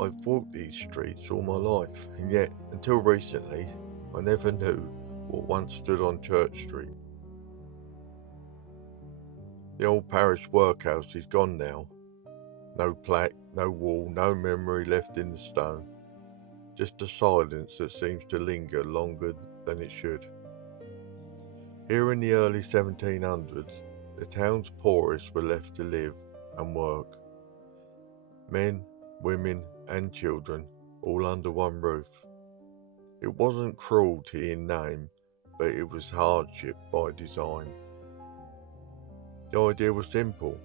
I've walked these streets all my life, and yet, until recently, I never knew what once stood on Church Street. The old parish workhouse is gone now. No plaque, no wall, no memory left in the stone. Just a silence that seems to linger longer than it should. Here in the early 1700s, the town's poorest were left to live and work. Men, women and children, all under one roof. It wasn't cruelty in name, but it was hardship by design. The idea was simple.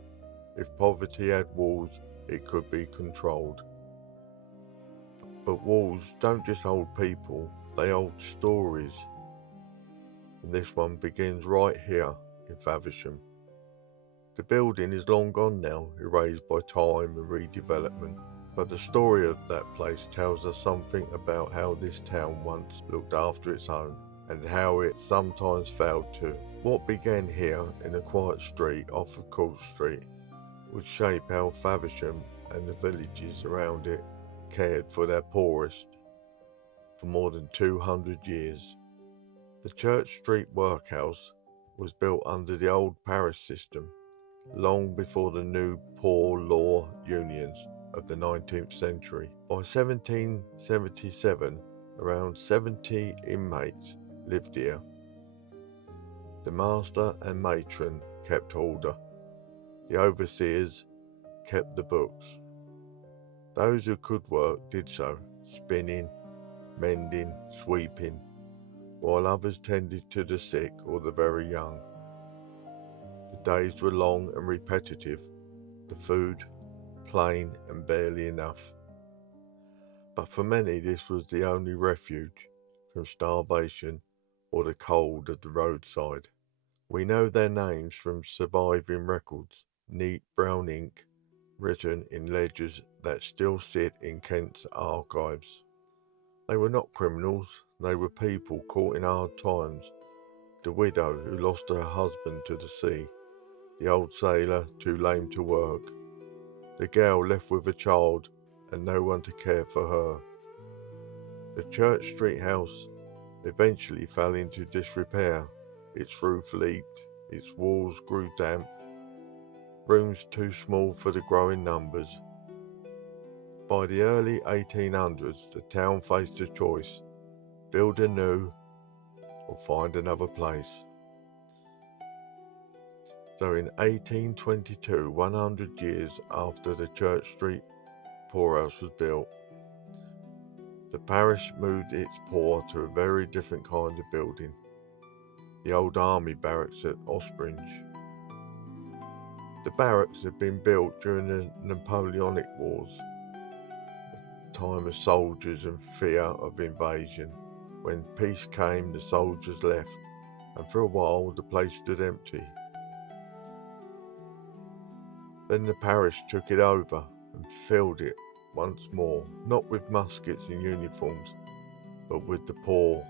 If poverty had walls, it could be controlled. But walls don't just hold people, they hold stories. And this one begins right here in Faversham. The building is long gone now, erased by time and redevelopment, but the story of that place tells us something about how this town once looked after its own, and how it sometimes failed to. What began here in a quiet street off of Court Street would shape how Faversham and the villages around it cared for their poorest for more than 200 years. The Church Street Workhouse was built under the old parish system, long before the new poor law unions of the 19th century. By 1777, around 70 inmates lived here. The master and matron kept order. The overseers kept the books. Those who could work did so, spinning, mending, sweeping, while others tended to the sick or the very young. The days were long and repetitive, the food plain and barely enough. But for many this was the only refuge from starvation or the cold of the roadside. We know their names from surviving records, neat brown ink, written in ledgers that still sit in Kent's archives. They were not criminals, they were people caught in hard times. The widow who lost her husband to the sea, the old sailor too lame to work, the girl left with a child and no one to care for her. The Church Street house eventually fell into disrepair. Its roof leaked, its walls grew damp, rooms too small for the growing numbers. By the early 1800s, the town faced a choice: build anew or find another place. So in 1822, 100 years after the Church Street poorhouse was built, the parish moved its poor to a very different kind of building, the old army barracks at Ospringe. The barracks had been built during the Napoleonic Wars, a time of soldiers and fear of invasion. When peace came, the soldiers left, and for a while the place stood empty. Then the parish took it over and filled it once more, not with muskets and uniforms, but with the poor.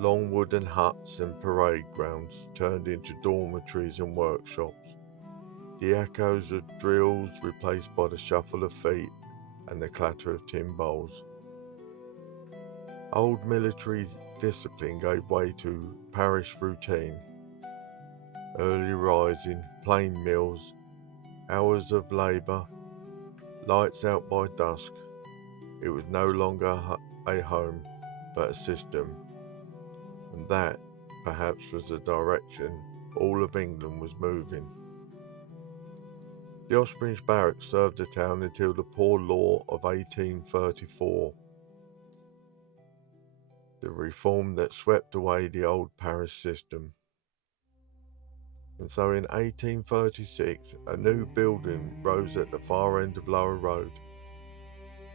Long wooden huts and parade grounds turned into dormitories and workshops, the echoes of drills replaced by the shuffle of feet and the clatter of tin bowls. Old military discipline gave way to parish routine. Early rising, plain meals, hours of labour, lights out by dusk. It was no longer a home, but a system. And that, perhaps, was the direction all of England was moving. The Ospringe barracks served the town until the Poor Law of 1834, the reform that swept away the old parish system. And so in 1836, a new building rose at the far end of Lower Road,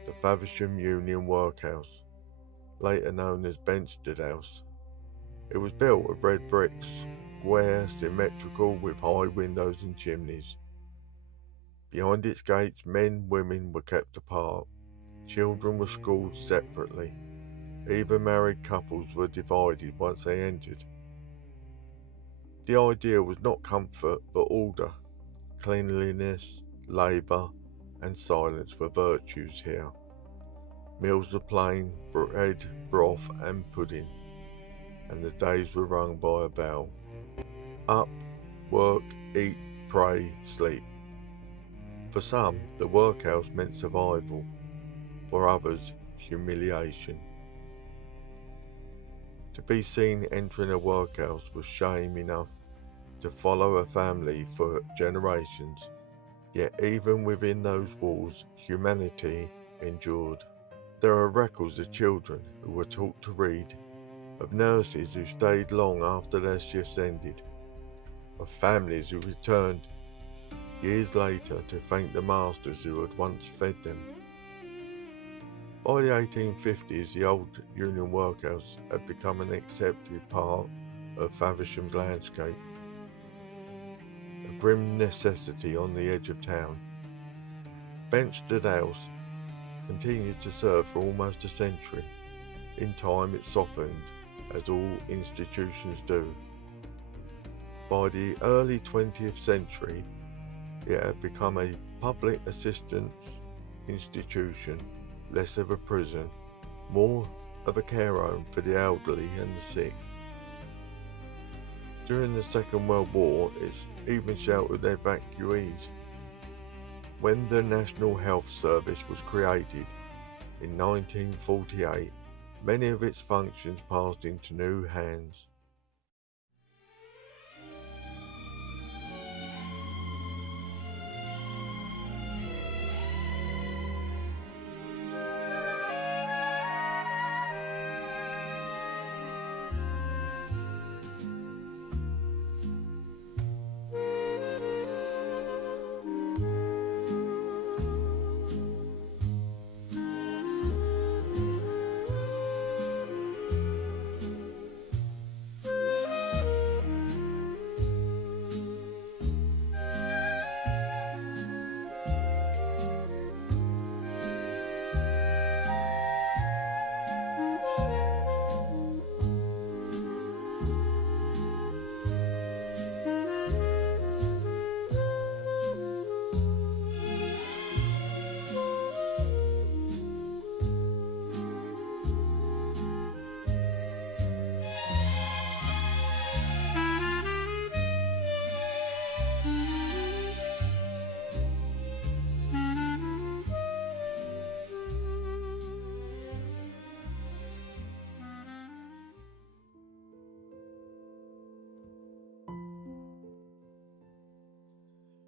the Faversham Union Workhouse, later known as Bensted House. It was built of red bricks, square, symmetrical, with high windows and chimneys. Behind its gates, men and women were kept apart. Children were schooled separately. Even married couples were divided once they entered. The idea was not comfort, but order, cleanliness, labour, and silence were virtues here. Meals were plain, bread, broth and pudding, and the days were rung by a bell. Up, work, eat, pray, sleep. For some, the workhouse meant survival. For others, humiliation. To be seen entering a workhouse was shame enough to follow a family for generations, yet even within those walls, humanity endured. There are records of children who were taught to read, of nurses who stayed long after their shifts ended, of families who returned years later to thank the masters who had once fed them. By the 1850s, the old Union Workhouse had become an accepted part of Faversham's landscape, a grim necessity on the edge of town. Bensted House continued to serve for almost a century. In time it softened, as all institutions do. By the early 20th century, it had become a public assistance institution, less of a prison, more of a care home for the elderly and the sick. During the Second World War, it even sheltered evacuees. When the National Health Service was created in 1948, many of its functions passed into new hands.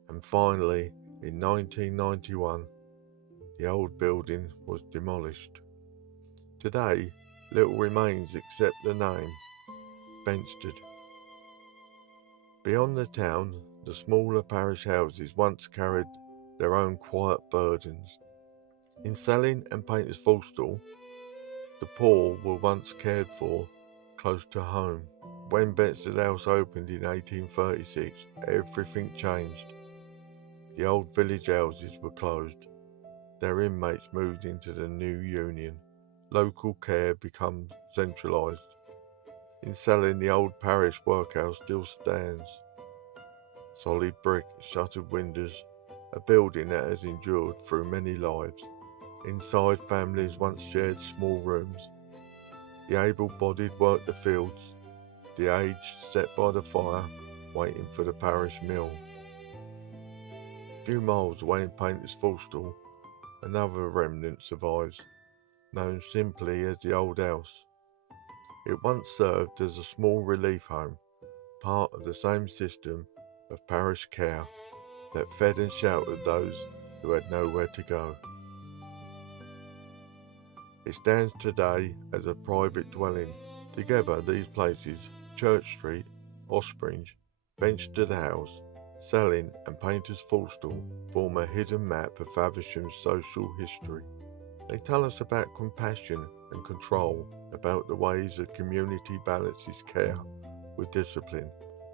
And finally, in 1991, the old building was demolished. Today, little remains except the name, Bensted. Beyond the town, the smaller parish houses once carried their own quiet burdens. In Selling and Painters Forstal, the poor were once cared for close to home. When Bensted House opened in 1836, everything changed. The old village houses were closed. Their inmates moved into the new Union. Local care became centralised. In Selling, the old parish workhouse still stands. Solid brick, shuttered windows, a building that has endured through many lives. Inside, families once shared small rooms. The able-bodied worked the fields, the aged sat by the fire, waiting for the parish meal. A few miles away in Painters Forstal, another remnant survives, known simply as the Old House. It once served as a small relief home, part of the same system of parish care that fed and sheltered those who had nowhere to go. It stands today as a private dwelling. Together, these places, Church Street, Ospringe, Bensted House, Selling and Painters Forstal, form a hidden map of Faversham's social history. They tell us about compassion and control, about the ways the community balances care with discipline,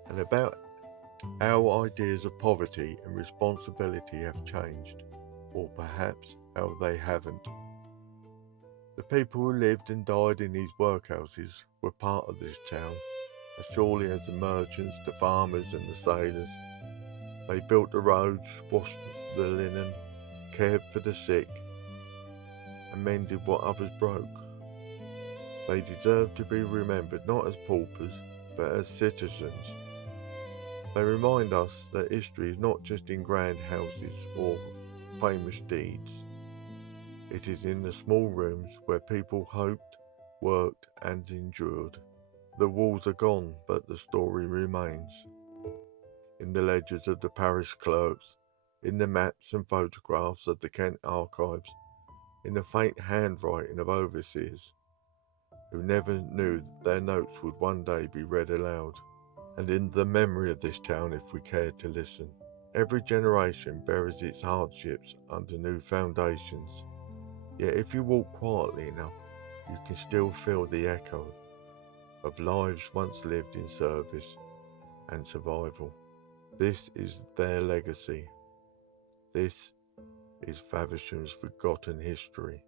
and about how ideas of poverty and responsibility have changed, or perhaps how they haven't. The people who lived and died in these workhouses were part of this town, as surely as the merchants, the farmers and the sailors. They built the roads, washed the linen, cared for the sick, and mended what others broke. They deserve to be remembered not as paupers, but as citizens. They remind us that history is not just in grand houses or famous deeds. It is in the small rooms where people hoped, worked, and endured. The walls are gone, but the story remains. In the ledgers of the parish clerks, in the maps and photographs of the Kent archives, in the faint handwriting of overseers who never knew their notes would one day be read aloud, and in the memory of this town if we cared to listen. Every generation buries its hardships under new foundations, yet if you walk quietly enough, you can still feel the echo of lives once lived in service and survival. This is their legacy. This is Faversham's forgotten history.